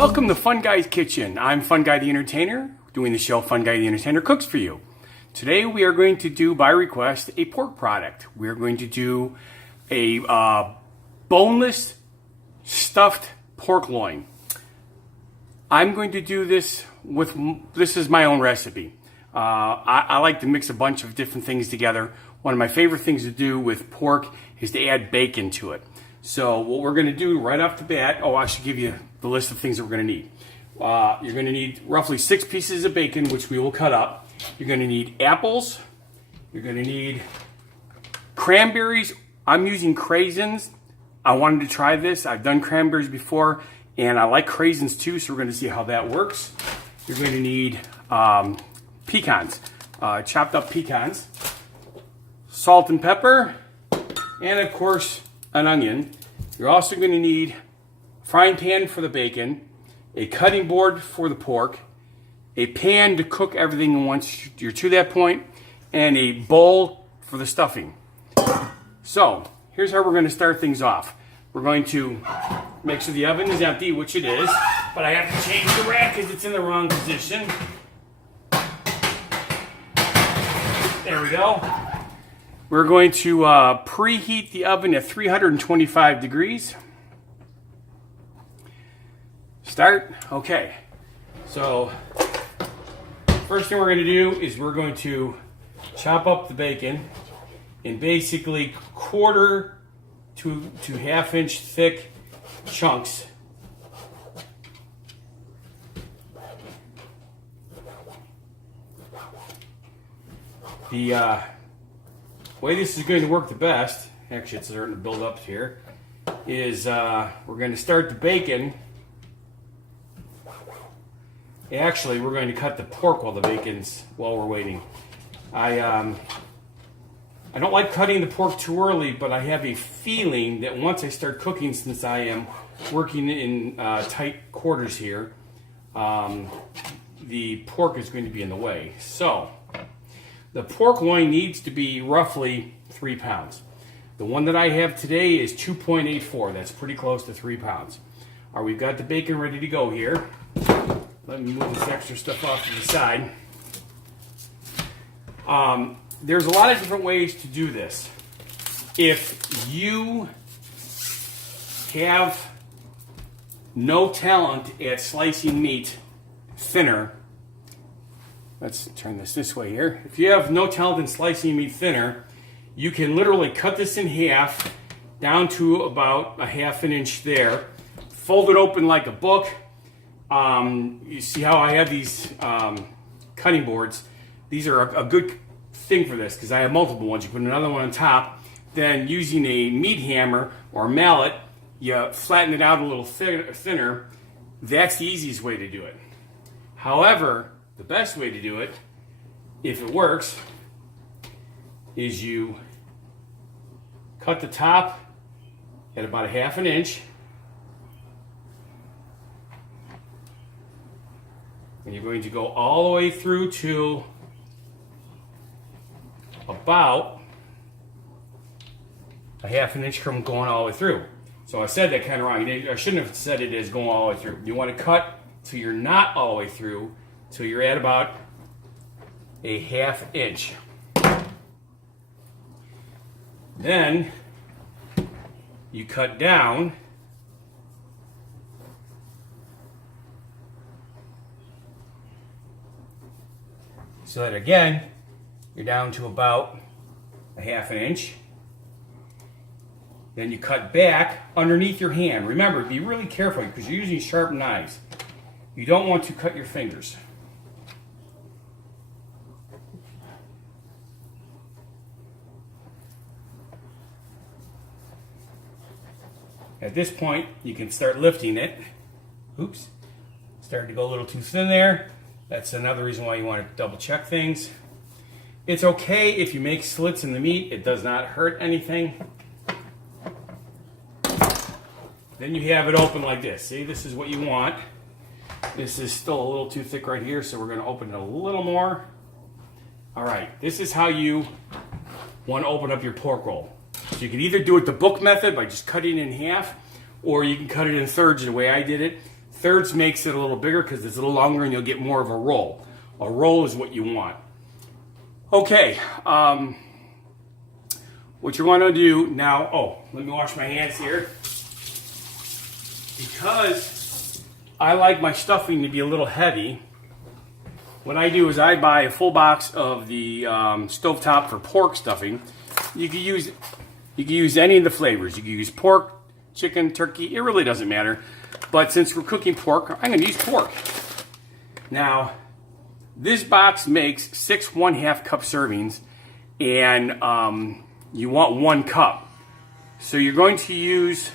Welcome to Fun Guy's Kitchen. I'm Funguy The Entertainer, doing the show Funguy The Entertainer Cooks for You. Today we are going to do, by request, a pork product. We are going to do a boneless stuffed pork loin. I'm going to do this with, this is my own recipe. I like to mix a bunch of different things together. One of my favorite things to do with pork is to add bacon to it. So what we're going to do right off the bat, I should give you the list of things that we're going to need. You're going to need roughly 6 pieces of bacon, which we will cut up. You're going to need apples. You're going to need cranberries. I'm using Craisins. I wanted to try this. I've done cranberries before, and I like Craisins too, so we're going to see how that works. You're going to need pecans, chopped up pecans, salt and pepper, and of course, an onion. You're also going to need a frying pan for the bacon, a cutting board for the pork, a pan to cook everything once you're to that point, and a bowl for the stuffing. So, here's how we're going to start things off. We're going to make sure the oven is empty, which it is, but I have to change the rack because it's in the wrong position. There we go. We're going to preheat the oven at 325 degrees. Start. Okay. So, first thing we're going to do is we're going to chop up the bacon in basically quarter to half-inch thick chunks. The way this is going to work the best, actually it's starting to build up here, is we're going to start the bacon. Actually, we're going to cut the pork while we're waiting. I don't like cutting the pork too early, but I have a feeling that once I start cooking, since I am working in tight quarters here, the pork is going to be in the way. So, the pork loin needs to be roughly 3 pounds. The one that I have today is 2.84. That's pretty close to 3 pounds. All right, we've got the bacon ready to go here. Let me move this extra stuff off to the side. There's a lot of different ways to do this. If you have no talent at slicing meat thinner, let's turn this way here. If you have no talent in slicing meat thinner, you can literally cut this in half down to about a half an inch there, fold it open like a book. You see how I have these cutting boards. These are a good thing for this because I have multiple ones. You put another one on top, then using a meat hammer or mallet, you flatten it out a little thinner. That's the easiest way to do it. However, the best way to do it, if it works, is you cut the top at about a half an inch, and you're going to go all the way through to about a half an inch from going all the way through. So I said that kind of wrong. I shouldn't have said it as going all the way through. You want to cut till you're not all the way through, till you're at about a half inch. Then you cut down so that again you're down to about a half an inch. Then you cut back underneath your hand. Remember, be really careful because you're using sharp knives. You don't want to cut your fingers. At this point, you can start lifting it. Oops, starting to go a little too thin there. That's another reason why you want to double check things. It's okay if you make slits in the meat. It does not hurt anything. Then you have it open like this. See, this is what you want. This is still a little too thick right here, so we're going to open it a little more. All right, this is how you want to open up your pork roll. So you can either do it the book method by just cutting it in half, or you can cut it in thirds the way I did it. Thirds makes it a little bigger because it's a little longer and you'll get more of a roll. A roll is what you want. Okay, what you want to do now, let me wash my hands here. Because I like my stuffing to be a little heavy, what I do is I buy a full box of the stovetop for pork stuffing. You can use any of the flavors. You can use pork, chicken, turkey. It really doesn't matter. But since we're cooking pork, I'm going to use pork. Now, this box makes 6 1/2 cup servings, and you want 1 cup. So you're going to use.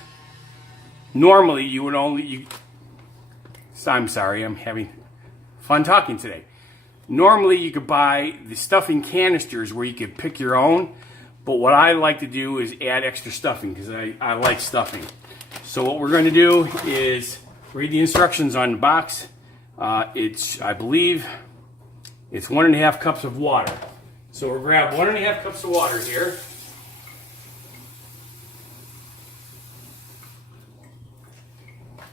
Normally, you would only. I'm sorry, I'm having fun talking today. Normally, you could buy the stuffing canisters where you could pick your own. But what I like to do is add extra stuffing because I like stuffing. So what we're going to do is read the instructions on the box. I believe it's 1 1/2 cups of water. So we'll grab 1 1/2 cups of water here.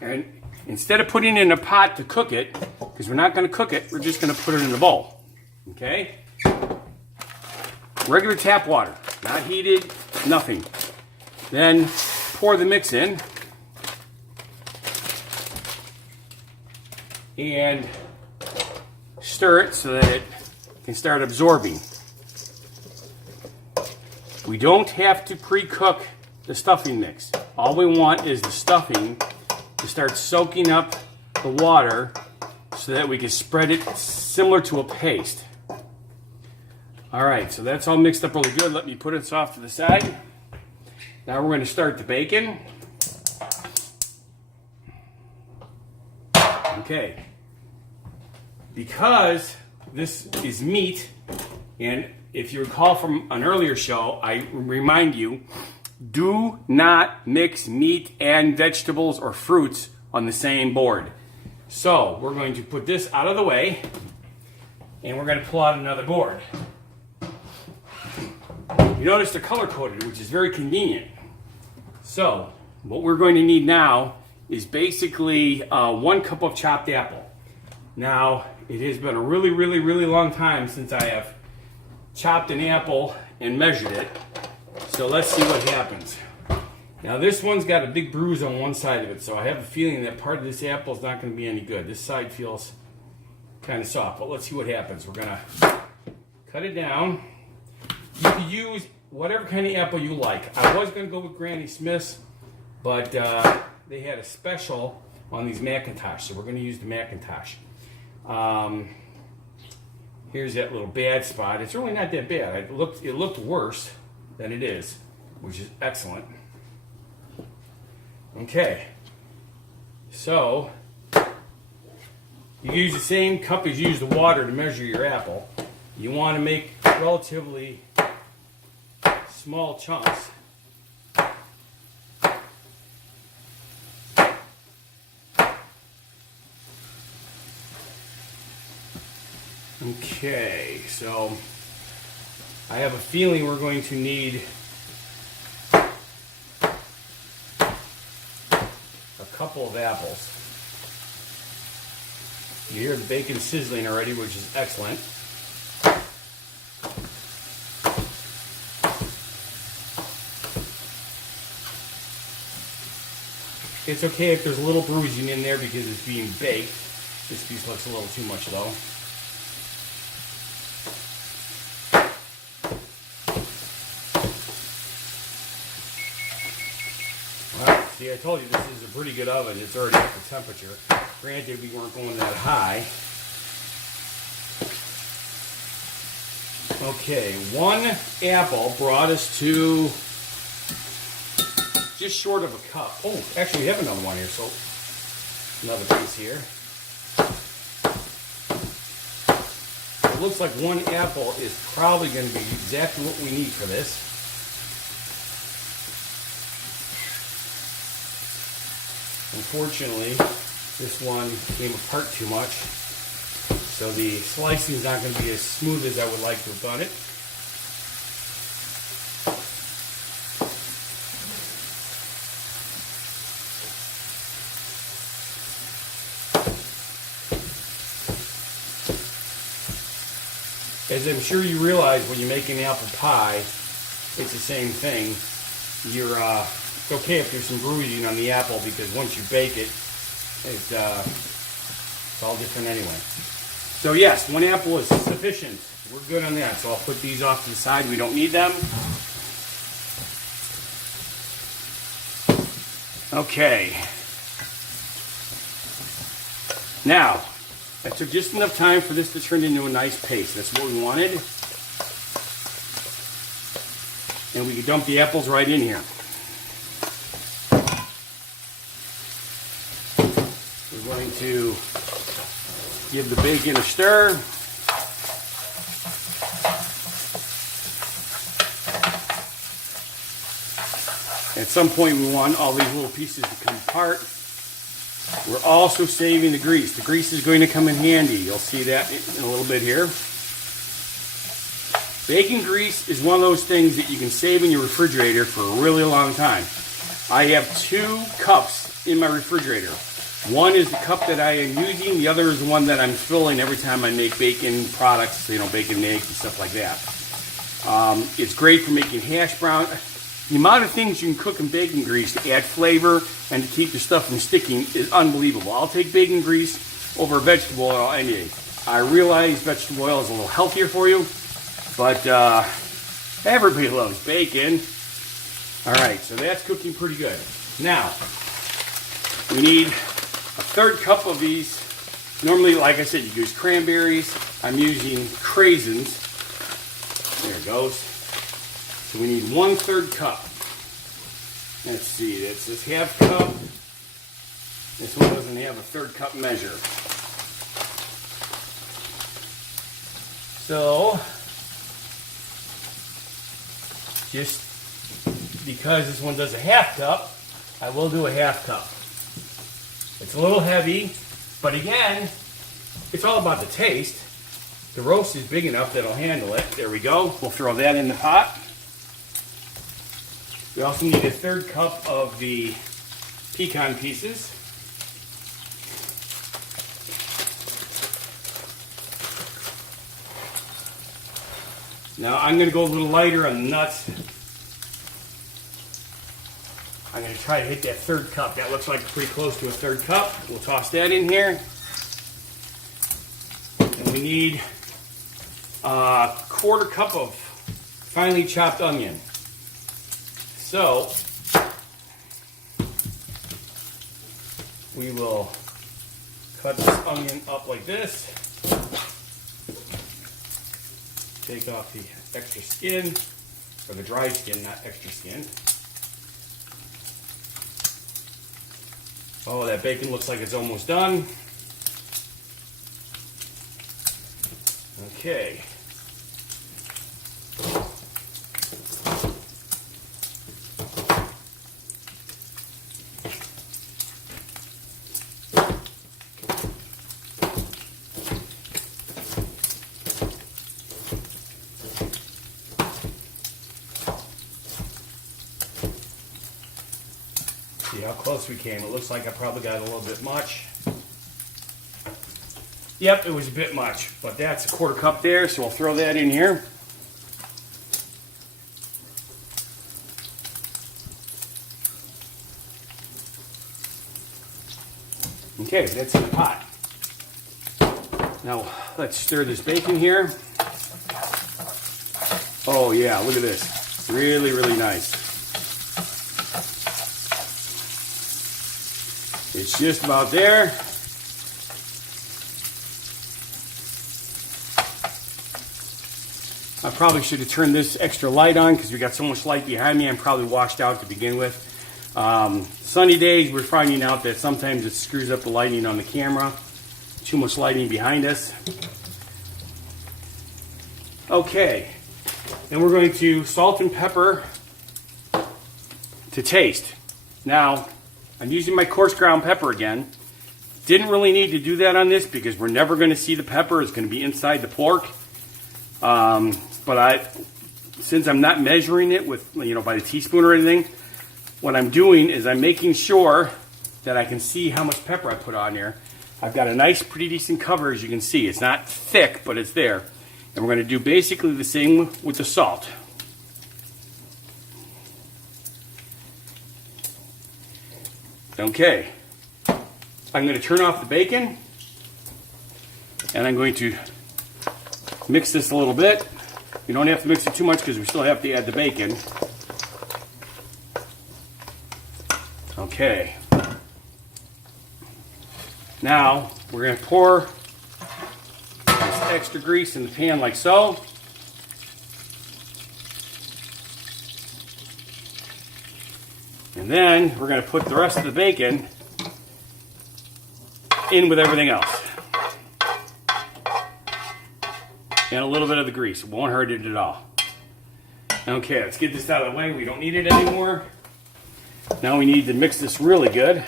And instead of putting it in a pot to cook it, because we're not going to cook it, we're just going to put it in a bowl. Okay? Regular tap water, not heated, nothing. Then pour the mix in. And stir it so that it can start absorbing. We don't have to pre-cook the stuffing mix. All we want is the stuffing to start soaking up the water so that we can spread it similar to a paste. All right, so that's all mixed up really good. Let me put it off to the side. Now we're going to start the bacon. Okay. Because this is meat, and if you recall from an earlier show, I remind you, do not mix meat and vegetables or fruits on the same board. So we're going to put this out of the way, and we're going to pull out another board. You notice they're color-coded, which is very convenient. So what we're going to need now is basically 1 cup of chopped apple. Now, it has been a really, really, really long time since I have chopped an apple and measured it. So let's see what happens. Now this one's got a big bruise on one side of it, so I have a feeling that part of this apple is not going to be any good. This side feels kind of soft, but let's see what happens. We're going to cut it down. You can use whatever kind of apple you like. I was going to go with Granny Smith's, but they had a special on these Macintosh, so we're going to use the Macintosh. Here's that little bad spot. It's really not that bad. It looked worse than it is, which is excellent. Okay, so you use the same cup as you use the water to measure your apple. You want to make relatively small chunks. Okay, so I have a feeling we're going to need a couple of apples. You hear the bacon sizzling already, which is excellent. It's okay if there's a little bruising in there because it's being baked. This piece looks a little too much though. See, I told you this is a pretty good oven. It's already at the temperature. Granted, we weren't going that high. Okay, 1 apple brought us to just short of a cup. Oh, actually, we have another one here, so another piece here. It looks like 1 apple is probably going to be exactly what we need for this. Unfortunately, this one came apart too much, so the slicing is not going to be as smooth as I would like to have done it. as I'm sure you realize when you make an apple pie, it's the same thing. It's okay if there's some bruising on the apple, because once you bake it, it's all different anyway. So yes, 1 apple is sufficient. We're good on that. So I'll put these off to the side. We don't need them. Okay. Now, that took just enough time for this to turn into a nice paste. That's what we wanted. And we can dump the apples right in here. We're going to give the bacon a stir. At some point we want all these little pieces to come apart. We're also saving the grease. The grease is going to come in handy. You'll see that in a little bit here. Bacon grease is one of those things that you can save in your refrigerator for a really long time. I have 2 cups in my refrigerator. One is the cup that I am using. The other is the one that I'm filling every time I make bacon products, bacon and eggs and stuff like that. It's great for making hash brown. The amount of things you can cook in bacon grease to add flavor and to keep the stuff from sticking is unbelievable. I'll take bacon grease over vegetable oil any day. I realize vegetable oil is a little healthier for you, but everybody loves bacon. All right, so that's cooking pretty good. Now, we need a 1/3 cup of these. Normally, like I said, you use cranberries. I'm using Craisins. There it goes. So we need 1/3 cup. Let's see, that's this 1/2 cup. This one doesn't have a 1/3 cup measure. So, just because this one does a 1/2 cup, I will do a 1/2 cup. It's a little heavy, but again, it's all about the taste. The roast is big enough that it'll handle it. There we go. We'll throw that in the pot. We also need a 1/3 cup of the pecan pieces. Now I'm going to go a little lighter on the nuts. I'm going to try to hit that 1/3 cup. That looks like pretty close to a 1/3 cup. We'll toss that in here. And we need a 1/4 cup of finely chopped onion. So we will cut this onion up like this. Take off the extra skin, or the dry skin, not extra skin. Oh, that bacon looks like it's almost done. Okay. See how close we came. It looks like I probably got a little bit much. Yep, it was a bit much, but that's a 1/4 cup there, so we'll throw that in here. Okay, that's in the pot. Now, let's stir this bacon here. Oh yeah, look at this. Really, really nice. It's just about there. I probably should have turned this extra light on because we got so much light behind me. I'm probably washed out to begin with. Sunny days, we're finding out that sometimes it screws up the lighting on the camera. Too much lighting behind us. Okay, then we're going to salt and pepper to taste. Now, I'm using my coarse ground pepper again. Didn't really need to do that on this because we're never going to see the pepper. It's going to be inside the pork. But since I'm not measuring it with, by the teaspoon or anything, what I'm doing is I'm making sure that I can see how much pepper I put on there. I've got a nice, pretty decent cover, as you can see. It's not thick, but it's there. And we're going to do basically the same with the salt. Okay, I'm going to turn off the bacon, and I'm going to mix this a little bit. You don't have to mix it too much because we still have to add the bacon. Okay. Now, we're going to pour this extra grease in the pan like so. And then we're going to put the rest of the bacon in with everything else. And a little bit of the grease. It won't hurt it at all. Okay, let's get this out of the way. We don't need it anymore. Now we need to mix this really good.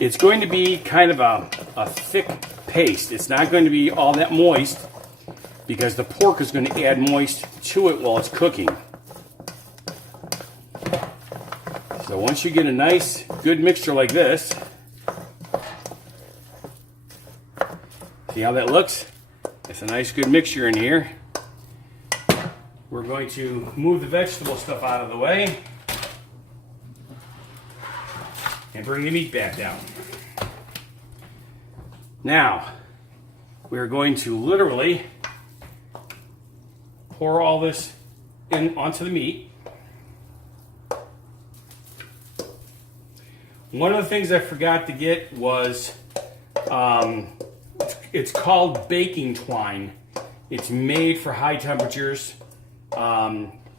It's going to be kind of a thick paste. It's not going to be all that moist because the pork is going to add moist to it while it's cooking. So once you get a nice, good mixture like this, see how that looks? It's a nice, good mixture in here. We're going to move the vegetable stuff out of the way and bring the meat back down. Now, we're going to literally pour all this in onto the meat. One of the things I forgot to get was, it's called baking twine. It's made for high temperatures.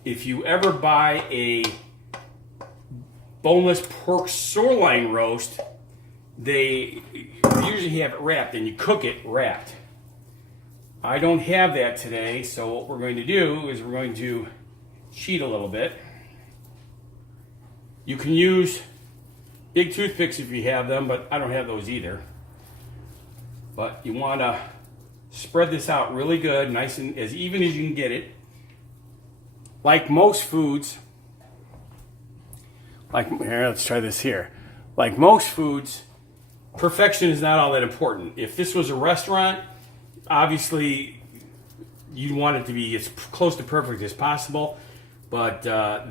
If you ever buy a boneless pork sirloin roast, they usually have it wrapped and you cook it wrapped. I don't have that today, so what we're going to do is we're going to cheat a little bit. You can use big toothpicks if you have them, but I don't have those either. But you want to spread this out really good, nice and as even as you can get it. Like most foods, here, let's try this here. Like most foods, perfection is not all that important. If this was a restaurant, obviously you'd want it to be as close to perfect as possible. But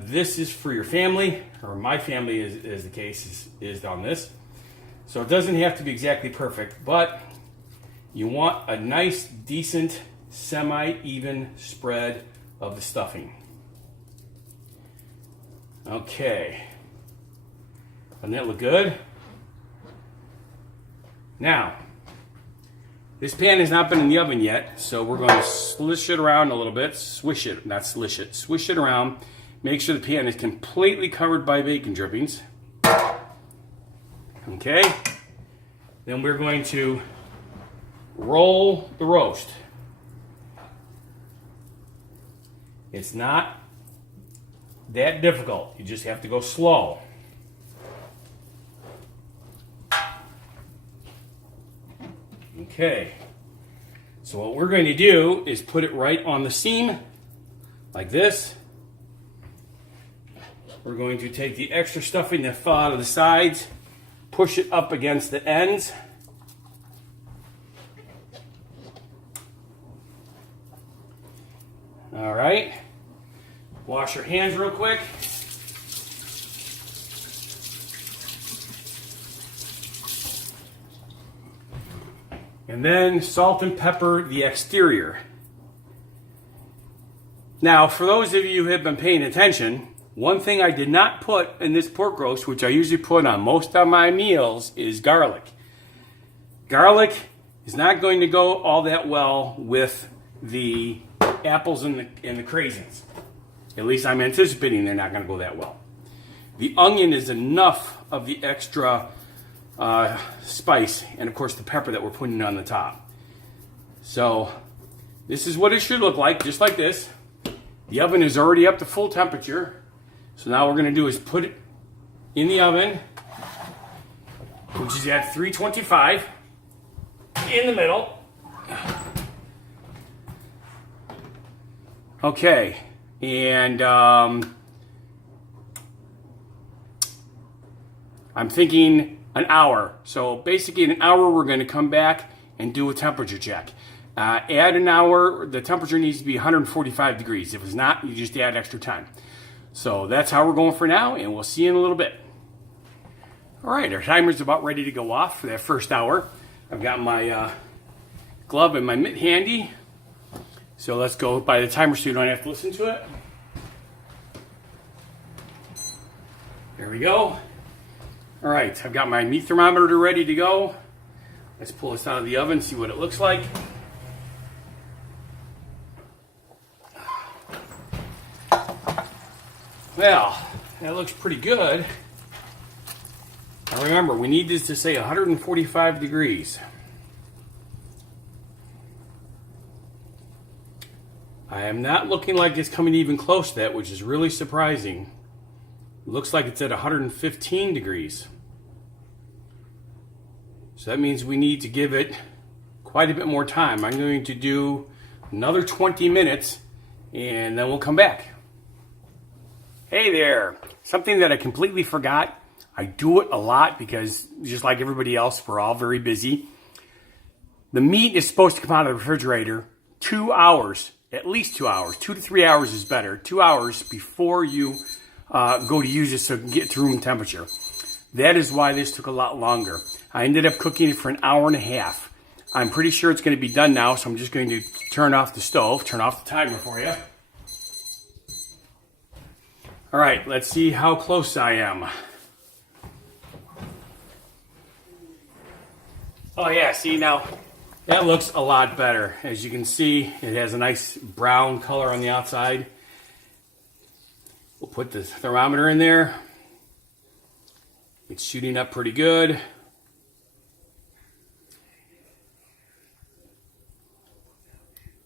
this is for your family, or my family is the case, is on this. So it doesn't have to be exactly perfect, but you want a nice, decent, semi-even spread of the stuffing. Okay. Doesn't that look good? Now, this pan has not been in the oven yet, so we're going to swish it around a little bit. Swish it, not slish it. Swish it around. Make sure the pan is completely covered by bacon drippings. Okay. Then we're going to roll the roast. It's not that difficult. You just have to go slow. Okay. So what we're going to do is put it right on the seam, like this. We're going to take the extra stuffing that fell out of the sides, push it up against the ends. All right. Wash your hands real quick. And then salt and pepper the exterior. Now, for those of you who have been paying attention, one thing I did not put in this pork roast, which I usually put on most of my meals, is garlic. Garlic is not going to go all that well with the apples and the craisins. At least I'm anticipating they're not going to go that well. The onion is enough of the extra spice, and of course the pepper that we're putting on the top. So this is what it should look like, just like this. The oven is already up to full temperature. So now what we're going to do is put it in the oven, which is at 325 in the middle. Okay, and I'm thinking an hour. So basically in an hour, we're going to come back and do a temperature check. Add an hour, the temperature needs to be 145 degrees. If it's not, you just add extra time. So that's how we're going for now, and we'll see you in a little bit. All right, our timer's about ready to go off for that first hour. I've got my glove and my mitt handy. So let's go by the timer so you don't have to listen to it. There we go. All right, I've got my meat thermometer ready to go. Let's pull this out of the oven, see what it looks like. Well, that looks pretty good. Now remember, we need this to say 145 degrees. I am not looking like it's coming even close to that, which is really surprising. It looks like it's at 115 degrees. So that means we need to give it quite a bit more time. I'm going to do another 20 minutes and then we'll come back. Hey there, something that I completely forgot. I do it a lot because just like everybody else, we're all very busy. The meat is supposed to come out of the refrigerator 2 hours, at least 2 hours. 2 to 3 hours is better. 2 hours before you go to use it so it can get to room temperature. That is why this took a lot longer. I ended up cooking it for an hour and a half. I'm pretty sure it's going to be done now, so I'm just going to turn off the stove, turn off the timer for you. All right, let's see how close I am. Oh yeah, see now, that looks a lot better. As you can see, it has a nice brown color on the outside. We'll put the thermometer in there. It's shooting up pretty good.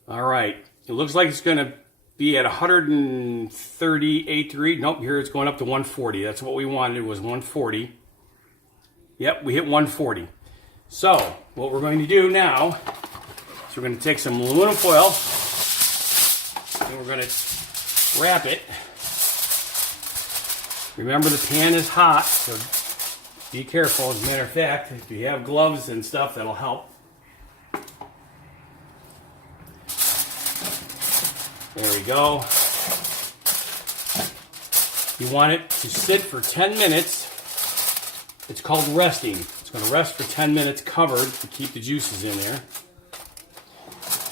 All right, it looks like it's gonna be at 138 degrees. Nope, here it's going up to 140. That's what we wanted, was 140. Yep, we hit 140. So, what we're going to do now is we're going to take some aluminum foil and we're going to wrap it. Remember, the pan is hot, so be careful. As a matter of fact, if you have gloves and stuff, that'll help. There we go. You want it to sit for 10 minutes. It's called resting. It's going to rest for 10 minutes covered to keep the juices in there.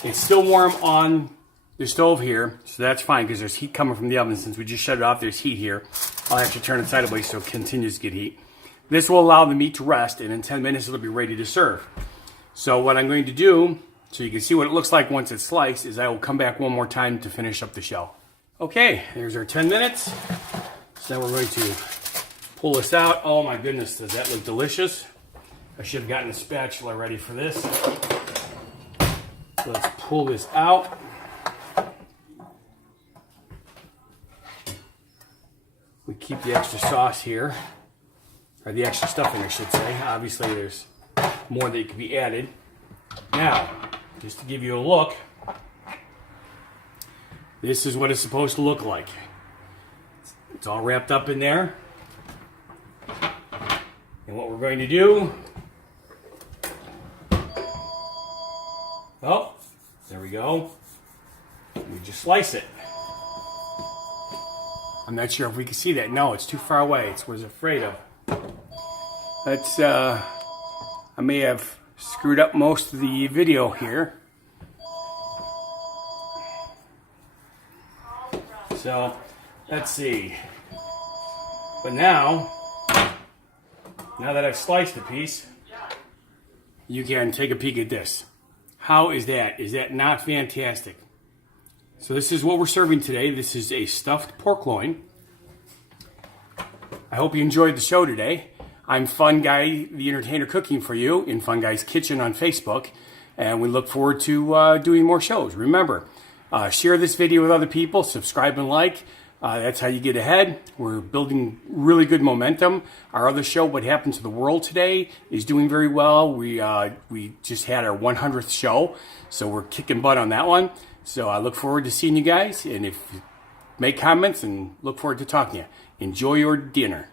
It's still warm on the stove here, so that's fine because there's heat coming from the oven. Since we just shut it off, there's heat here. I'll actually turn it sideways so it continues to get heat. This will allow the meat to rest, and in 10 minutes it'll be ready to serve. So what I'm going to do, so you can see what it looks like once it's sliced, is I will come back one more time to finish up the shell. Okay, there's our 10 minutes. So now we're going to pull this out. Oh my goodness, does that look delicious? I should have gotten a spatula ready for this. So let's pull this out. We keep the extra sauce here, or the extra stuffing I should say. Obviously there's more that can be added. Now, just to give you a look, this is what it's supposed to look like. It's all wrapped up in there. And what we're going to do, oh, there we go. We just slice it. I'm not sure if we can see that. No, it's too far away. It's what I was afraid of. That's, I may have screwed up most of the video here. So, let's see. But now that I've sliced a piece, you can take a peek at this. How is that? Is that not fantastic? So this is what we're serving today. This is a stuffed pork loin. I hope you enjoyed the show today. I'm Funguy the Entertainer cooking for you in Funguy's Kitchen on Facebook, and we look forward to doing more shows. Remember, share this video with other people, subscribe and like. That's how you get ahead. We're building really good momentum. Our other show, What Happened to the World Today, is doing very well. We just had our 100th show, so we're kicking butt on that one. So I look forward to seeing you guys, and if you make comments, and look forward to talking to you. Enjoy your dinner.